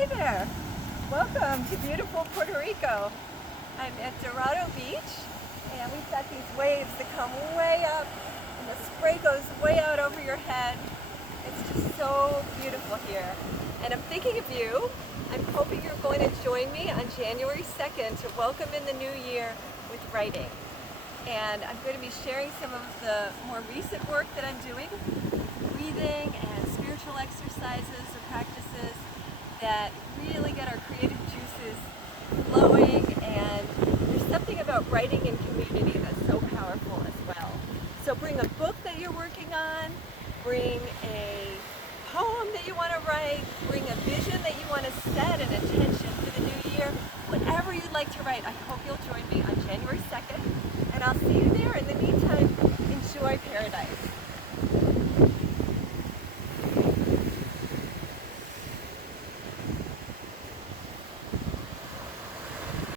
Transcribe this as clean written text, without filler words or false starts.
Hi there. Welcome to beautiful Puerto Rico. I'm at Dorado Beach and we've got these waves that come way up and the spray goes way out over your head. It's just so beautiful here. And I'm thinking of you. I'm hoping you're going to join me on January 2nd to welcome in the new year with writing. And I'm going to be sharing some of the more recent work that I'm doing, breathing and spiritual exercises or practices that really get our creative juices flowing, and there's something about writing in community that's so powerful as well. So bring a book that you're working on, bring a poem that you want to write, bring a vision that you want to set, an intention for the new year, whatever you'd like